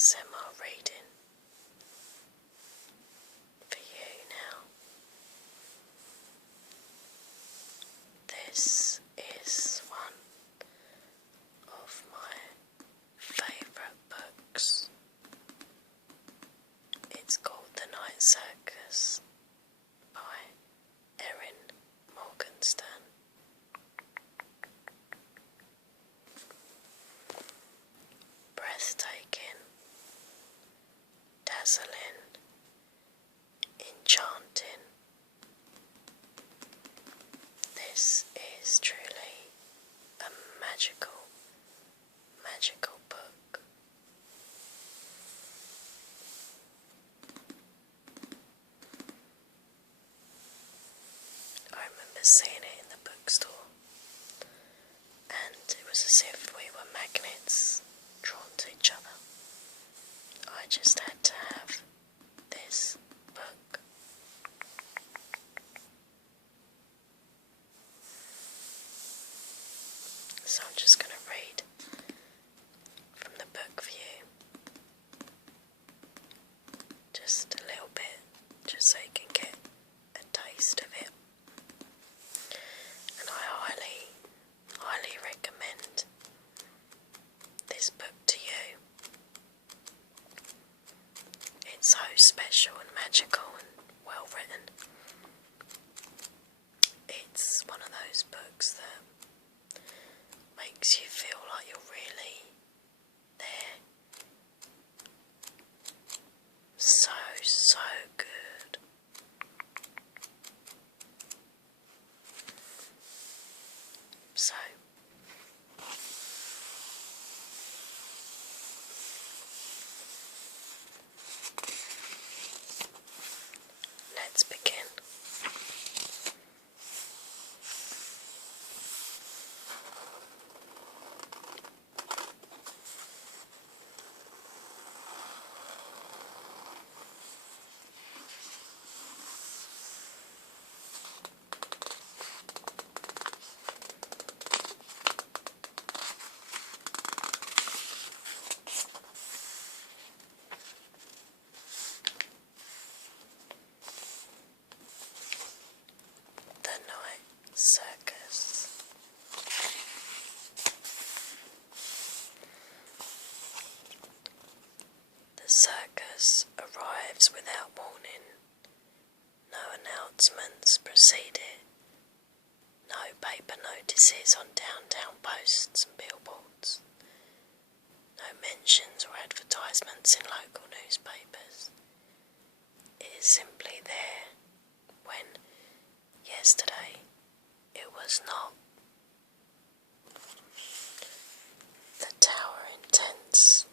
ASMR reading for you now. This is one of my favourite books. It's called The Night Circus by Erin Morgenstern. Breathtaking, dazzling, enchanting. This is truly a magical book. I remember seeing it in the bookstore, and it was as if we were magnets drawn to each other. I just had to have this book. So I'm just going to read from the book for you. Just a little bit, just so you can get a taste of it. And I highly recommend this book to you. It's so special and magical and well written. It's one of those books that makes you feel like you're really there. So good. So let's begin. The Night Circus. The circus arrives without warning. No announcements precede it. No paper notices on downtown posts and billboards. No mentions or advertisements in local newspapers. It is simply there when yesterday it was not. The towering tents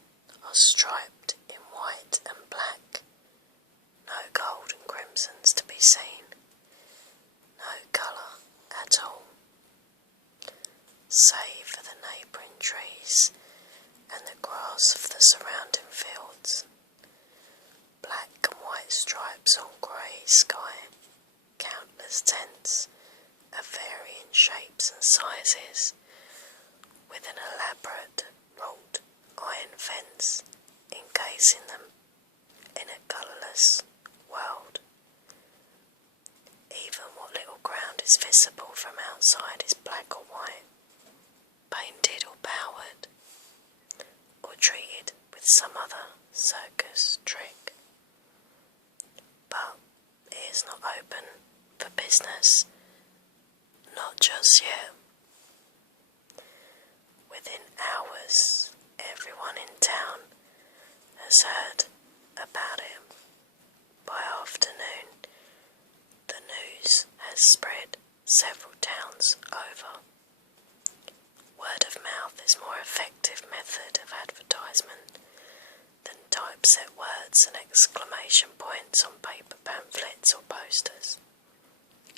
are striped in white and black. No gold and crimsons to be seen. No colour at all, save for the neighbouring trees and the grass of the surrounding fields. Black and white stripes on grey sky. Countless tents of varying shapes and sizes, with an elaborate wrought iron fence encasing them in a colourless world. Even what little ground is visible from outside is black or white, painted or powdered, or treated with some other circus trick. But it is not open for business, not just yet. Within hours, everyone in town has heard about it. By afternoon, the news has spread several towns over. Word of mouth is a more effective method of advertisement than typeset words and exclamation points on paper pamphlets or posters.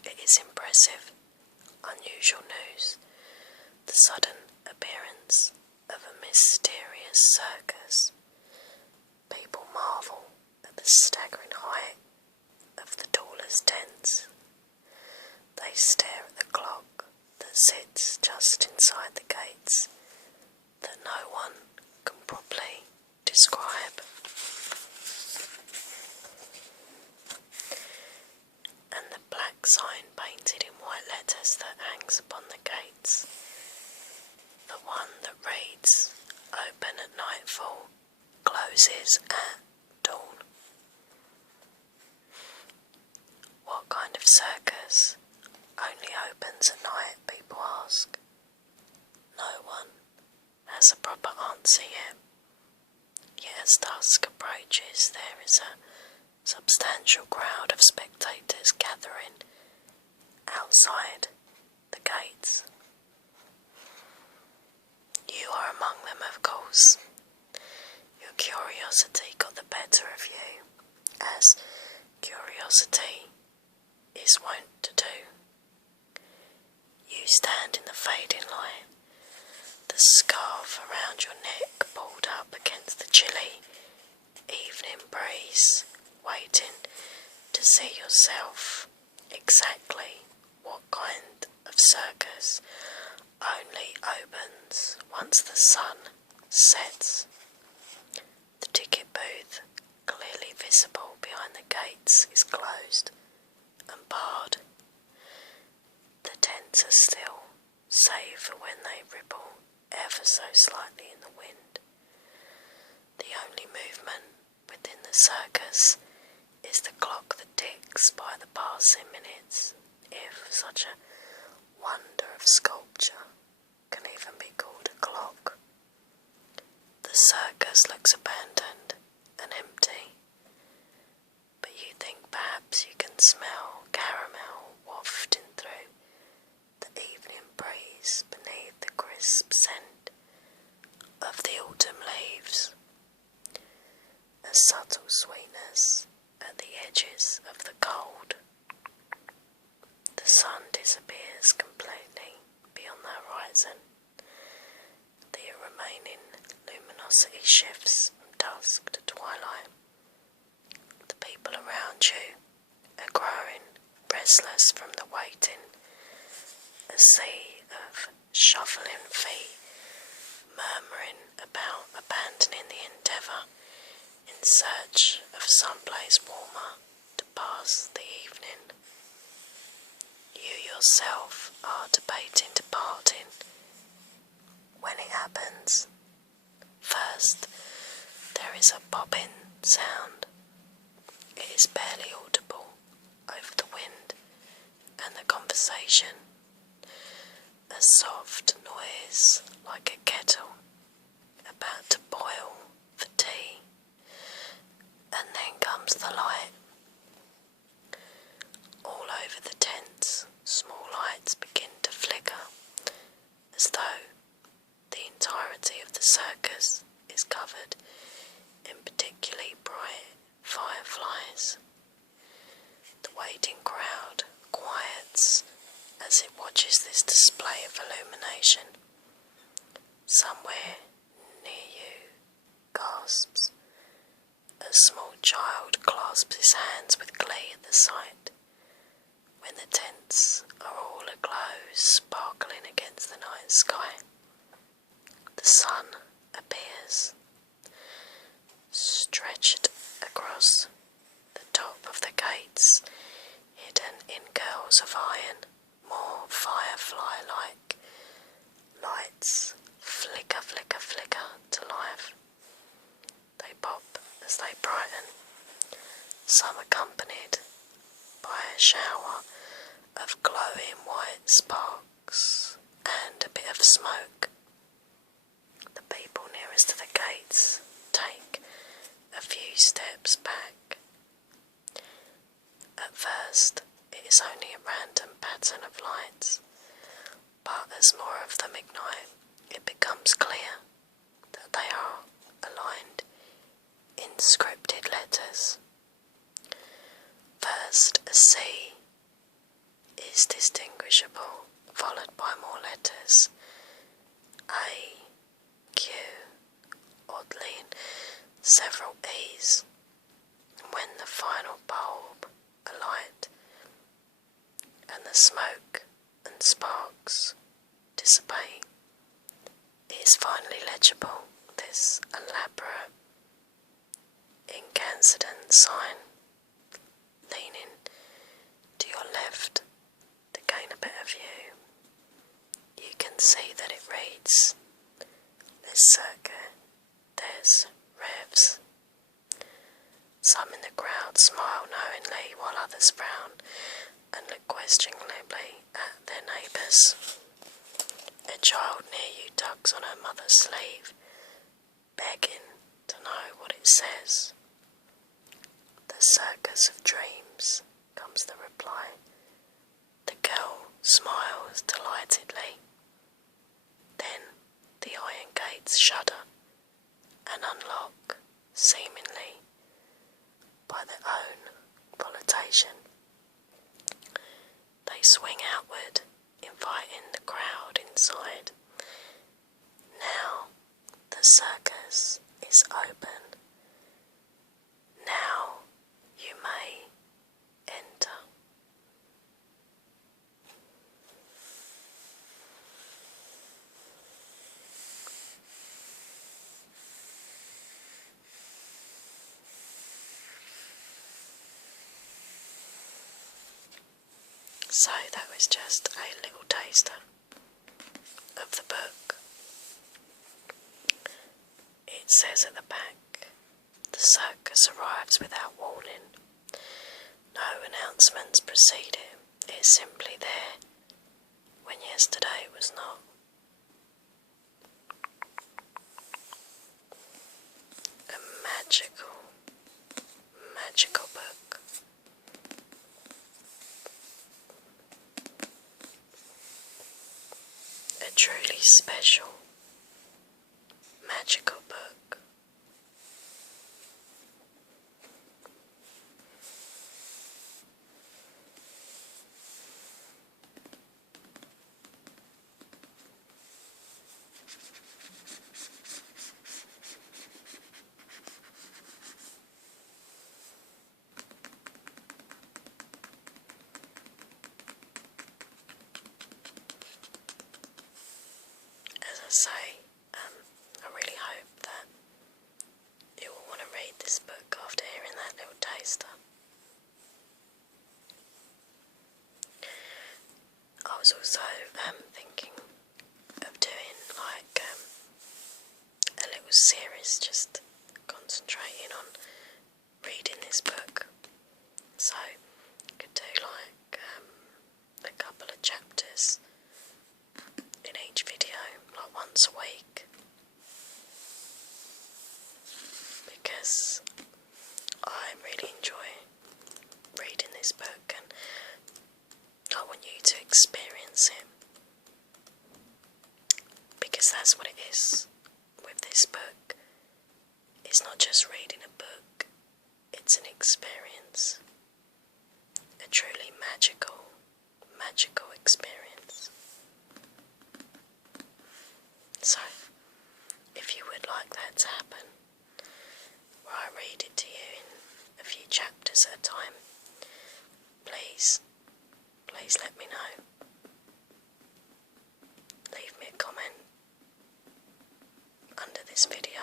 It is impressive, unusual news, the sudden appearance of a mysterious circus. People marvel at the staggering height of the tallest tents. They stare at the clock that sits just inside the gates, that no one can properly describe. letters that hangs upon the gates. The one that reads, "Open at nightfall, closes at dawn." What kind of circus only opens at night, people ask. No one has a proper answer yet. Yet as dusk approaches, there is a substantial crowd of spectators gathering outside the gates. You are among them, of course. Your curiosity got the better of you, as curiosity is wont to do. You stand in the fading light, the scarf around your neck pulled up against the chilly evening breeze, waiting to see yourself exactly what kind of circus only opens once the sun sets. The ticket booth, clearly visible behind the gates, is closed and barred. The tents are still, save for when they ripple ever so slightly in the wind. The only movement within the circus is the clock that ticks by the passing minutes, if such a wonder of sculpture can even be called a clock. The circus looks abandoned and empty, but you think perhaps you can smell caramel wafting through the evening breeze beneath the crisp scent of the autumn leaves. A subtle sweetness at the edges of the cold. The sun disappears completely beyond the horizon. The remaining luminosity shifts from dusk to twilight. The people around you are growing restless from the waiting. A sea of shuffling feet murmuring about abandoning the endeavour in search of some place warmer to pass the evening. You yourself are debating departing when it happens. First, there is a popping sound. It is barely audible over the wind and the conversation. A soft noise like a kettle about to boil for tea. And then comes the light. All over the tents, small lights begin to flicker, as though the entirety of the circus is covered in particularly bright fireflies. The waiting crowd quiets as it watches this display of illumination. Somewhere near you gasps. A small child clasps his hands with glee at the sight. When the tents are all aglow, sparkling against the night sky, the sun appears, stretched across the top of the gates, hidden in curls of iron, more firefly-like lights flicker, flicker, flicker to life. They pop as they brighten, some accompanied by a shower of glowing white sparks and a bit of smoke. The people nearest to the gates take a few steps back. At first, it is only a random pattern of lights, but as more of them ignite, it becomes clear that they are aligned in scripted letters. First, a C is distinguishable, followed by more letters. A, Q, oddly, and several E's. When the final bulb alight and the smoke and sparks dissipate, it is finally legible, this elaborate incandescent sign. Leaning to your left to gain a better see that it reads, "There's Circus, there's Revs." Some in the crowd smile knowingly while others frown and look questioningly at their neighbours. A child near you tugs on her mother's sleeve, begging to know what it says. "The Circus of Dreams," comes the reply. The girl smiles delightedly. Then the iron gates shudder and unlock, seemingly by their own volitation. They swing outward, inviting the crowd inside. Now the circus is open. Now you may enter. So that was just a little taster of the book. It says at the back, "The circus arrives without warning. No announcements precede it. It is simply there when yesterday was not." A magical book. A truly special, magical book. As I say, I really hope that you will want to read this book after hearing that little taster. I was also thinking of doing like a little series just concentrating on reading this book. So I could do like a couple of chapters in each video, like once a week, because I really enjoy reading this book and I want you to experience it, because that's what it is with this book. It's not just reading a book, it's an experience, a truly magical experience. So, if you would like that to happen, where I read it to you in a few chapters at a time, please let me know. Leave me a comment under this video.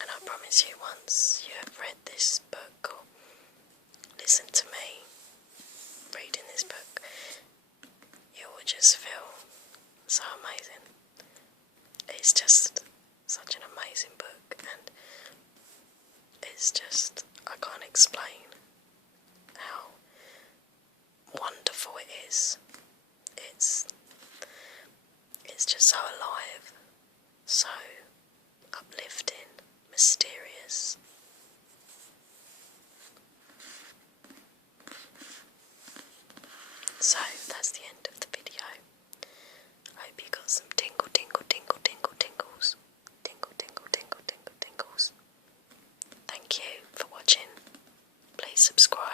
And I promise you, once you have read this book or listened to me reading this book, you will just feel so amazing. It's just such an amazing book, and it's just, I can't explain how wonderful it is. It's just so alive, so uplifting, mysterious. So that's the end of the video. I hope you got some tingles. Thank you for watching. Please subscribe.